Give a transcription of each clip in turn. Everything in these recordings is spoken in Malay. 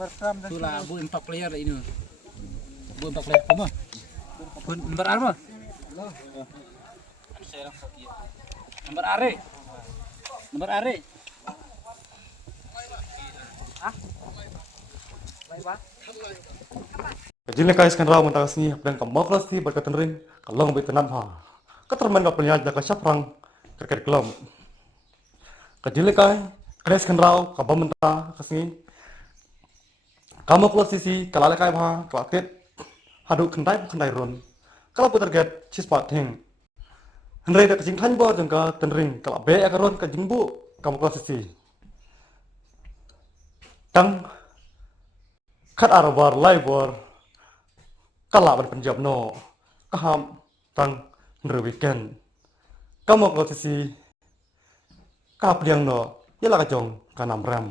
Itulah bu 4 player ini. Bu 4 player kamu. Bu nomor apa? Nomor are. Nomor are. Ah. Baik, Pak. Kajile kais kan raw mentas ni dan kamoklas ti berkatan ring kalong be tenam ha. Katerman ka penyaj da kasaprang terkait kelom. Kajile kai kais kan raw ka bamenta kasni. Kamoklas sisi kalale kai bha klaket hadu khandai ron. Kalau putar get cispat thing. Henry da kajing than bo jangka tenring kala be akaron ka jingbu kamoklas sisi. Tang kat arabar laibor kala ban penjab no kaham tang nre weekend kamu ko tisi kap diang no yala kajong kanam ram.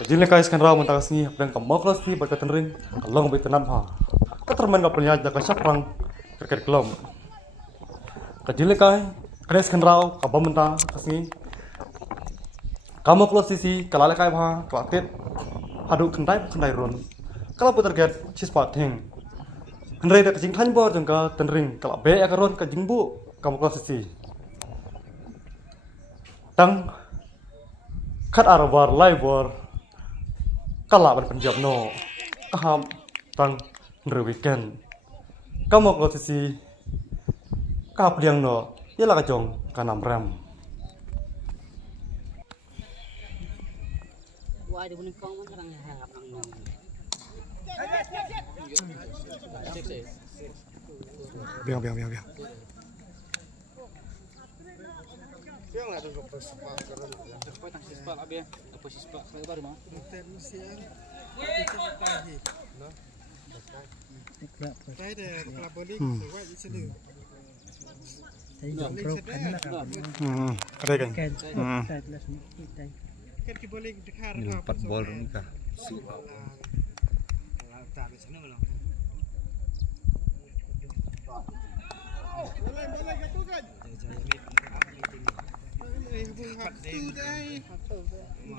Kajile kais kan raw mentas ni dan kamoklas ti berkatan ring kalong be tenam ha. Katerman ka penyaj da kasaprang terkait kelom. Kajile kai kais kan raw ka bamenta kasni. Kamoklas sisi kalale kai bha klaket hadu khandai ron. Kalau putar get cispat thing. Henry da kajing than bo jangka tenring kala be akaron ka jingbu kamoklas sisi. Tang kat arabar laibor kala ban penjab no kaham tang nre weekend kamu ko sisi kap diang no yala kajong kanam ram. Wah, di bulan kong mana orang harap nang. Biang. Yang ada ke sepak karena Cepat tang sispa abi. Apa sispa saya baru mau. saya ada kelab bowling, buat di sini. Ada kan? Kan kita bowling dekat. Empat bol nikah. Tak di sana malam. Boleh gitu kan?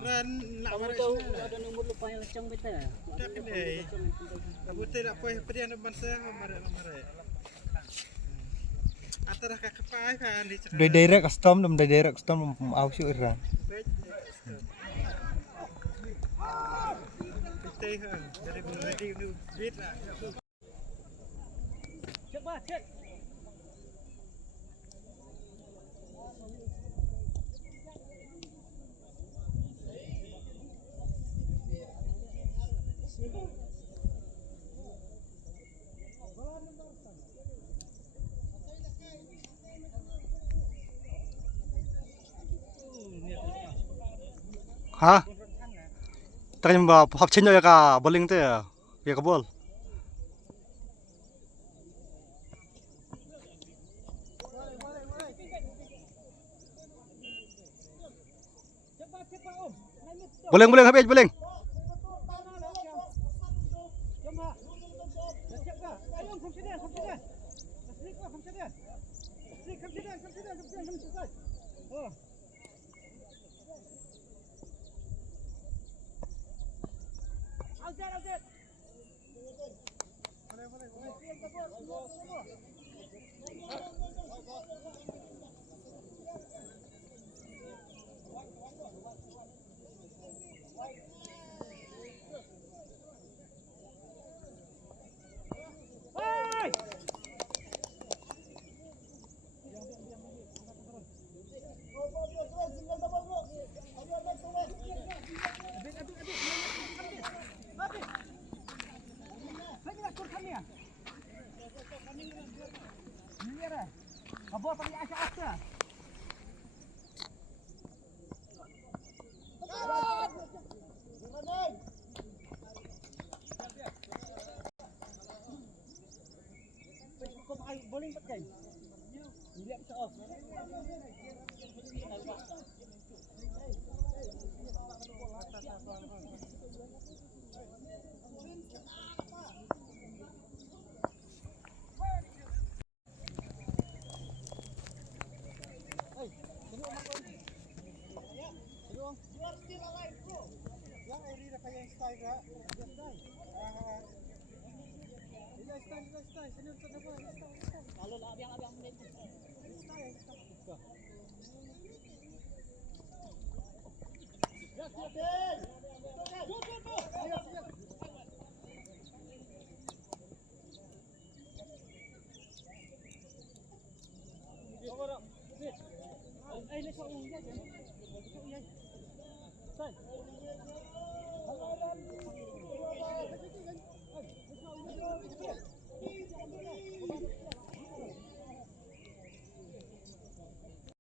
Ran nak Tahu ada nomor lupa yang macam beta. tak kedai. Abu teh nak poin pedian bangsa marah. Antara kakak pai kan di Dari direct custom au syu ira. Teh dari ready bit lah. Cek. Hah? Takkan hap chenyo ya ka bowling te ya ka bol. Boleh habis boleh. Ay, nasa uya dyan. Nasa uya. Saan?